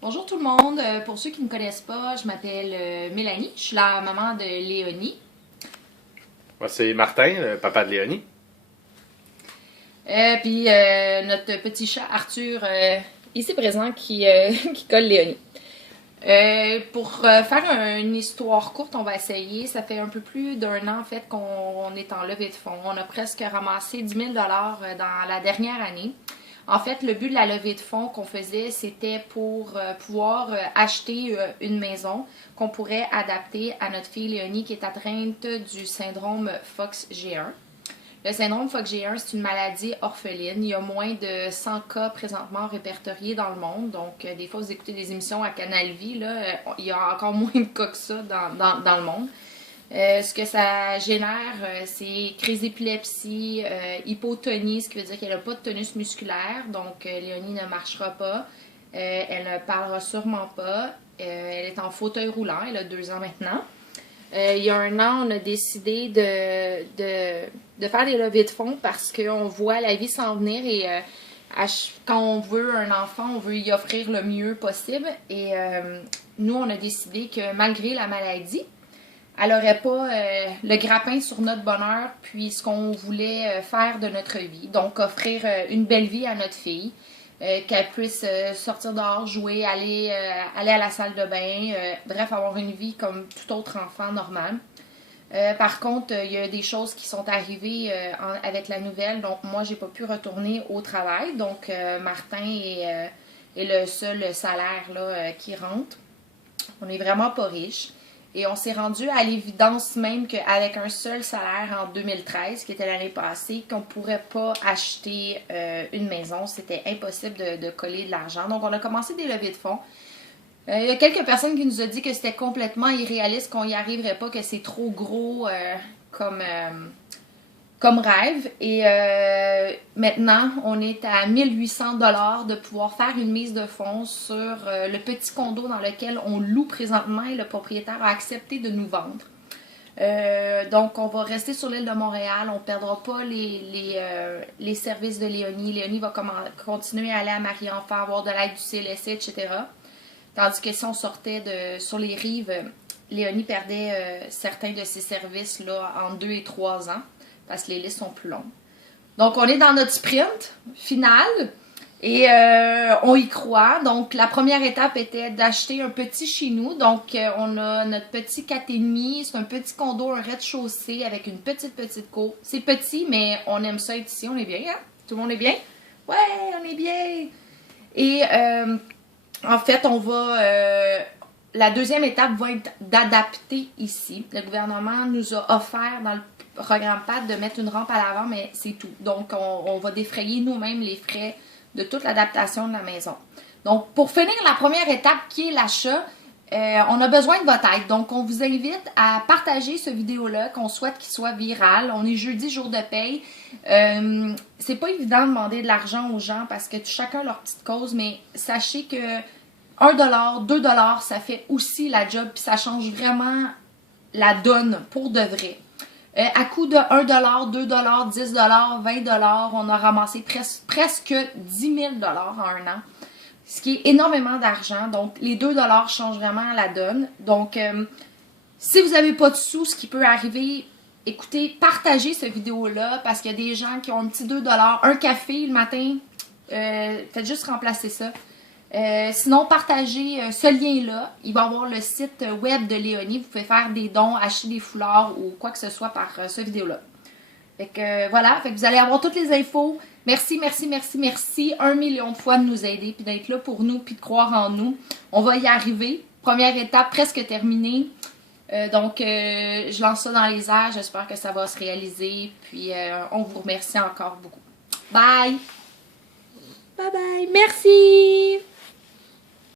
Bonjour tout le monde. Pour ceux qui ne me connaissent pas, je m'appelle Mélanie. Je suis la maman de Léonie. Moi, c'est Martin, le papa de Léonie. Puis notre petit chat Arthur, ici présent, qui colle Léonie. Pour faire une histoire courte, on va essayer. Ça fait un peu plus d'un an en fait qu'on est en levée de fonds. On a presque ramassé 10 000 dans la dernière année. En fait, le but de la levée de fonds qu'on faisait, c'était pour pouvoir acheter une maison qu'on pourrait adapter à notre fille Léonie qui est atteinte du syndrome FOXG1. Le syndrome FOXG1, c'est une maladie orpheline. Il y a moins de 100 cas présentement répertoriés dans le monde. Donc, des fois, vous écoutez des émissions à Canal Vie, là, il y a encore moins de cas que ça dans le monde. Ce que ça génère, c'est crise d'épilepsie, hypotonie, ce qui veut dire qu'elle n'a pas de tonus musculaire. Donc, Léonie ne marchera pas. Elle ne parlera sûrement pas. Elle est en fauteuil roulant. Elle a 2 ans maintenant. Il y a un an, on a décidé de faire des levées de fonds parce qu'on voit la vie s'en venir et quand on veut un enfant, on veut y offrir le mieux possible. Et nous, on a décidé que malgré la maladie, elle n'aurait pas le grappin sur notre bonheur, puis ce qu'on voulait faire de notre vie. Donc, offrir une belle vie à notre fille, qu'elle puisse sortir dehors, jouer, aller à la salle de bain, bref, avoir une vie comme tout autre enfant normal. Par contre, il y a des choses qui sont arrivées avec la nouvelle, donc moi, j'ai pas pu retourner au travail. Donc, Martin est le seul salaire là, qui rentre. On n'est vraiment pas riche. Et on s'est rendu à l'évidence même qu'avec un seul salaire en 2013, qui était l'année passée, qu'on ne pourrait pas acheter une maison. C'était impossible de coller de l'argent. Donc, on a commencé des levées de fonds. Il y a quelques personnes qui nous ont dit que c'était complètement irréaliste, qu'on n'y arriverait pas, que c'est trop gros comme rêve. Et maintenant, on est à 1800 $ de pouvoir faire une mise de fonds sur le petit condo dans lequel on loue présentement et le propriétaire a accepté de nous vendre. Donc, on va rester sur l'île de Montréal. On ne perdra pas les services de Léonie. Léonie va continuer à aller à Marie-Enfant, avoir de l'aide du CLSC, etc. Tandis que si on sortait sur les rives, Léonie perdait certains de ses services là, en 2 et 3 ans parce que les listes sont plus longues. Donc, on est dans notre sprint final et on y croit. Donc, la première étape était d'acheter un petit chez nous. Donc, on a notre petit 4,5. C'est un petit condo, un rez-de-chaussée avec une petite cour. C'est petit, mais on aime ça être ici. On est bien, hein? Tout le monde est bien? Ouais, on est bien! Et en fait, la deuxième étape va être d'adapter ici. Le gouvernement nous a offert dans le programme PAD de mettre une rampe à l'avant, mais c'est tout. Donc, on va défrayer nous-mêmes les frais de toute l'adaptation de la maison. Donc, pour finir la première étape qui est l'achat, on a besoin de votre aide. Donc, on vous invite à partager ce vidéo-là, qu'on souhaite qu'il soit viral. On est jeudi, jour de paye. C'est pas évident de demander de l'argent aux gens parce que chacun leur petite cause, mais sachez que 1 $, 2 $, ça fait aussi la job, puis ça change vraiment la donne pour de vrai. À coût de 1 $, 2 $, 10 $, 20 $, on a ramassé presque 10 000 $ en un an. Ce qui est énormément d'argent. Donc, les 2 $ changent vraiment la donne. Donc, si vous n'avez pas de sous, ce qui peut arriver, écoutez, partagez cette vidéo-là parce qu'il y a des gens qui ont un petit 2 $, un café le matin. Faites juste remplacer ça. Sinon, partagez ce lien-là. Il va y avoir le site web de Léonie. Vous pouvez faire des dons, acheter des foulards ou quoi que ce soit par ce vidéo-là. Fait que voilà, fait que vous allez avoir toutes les infos. Merci, merci, merci, merci 1 million de fois de nous aider, puis d'être là pour nous, puis de croire en nous. On va y arriver. Première étape presque terminée. Donc, je lance ça dans les airs. J'espère que ça va se réaliser. Puis, on vous remercie encore beaucoup. Bye! Bye bye! Merci!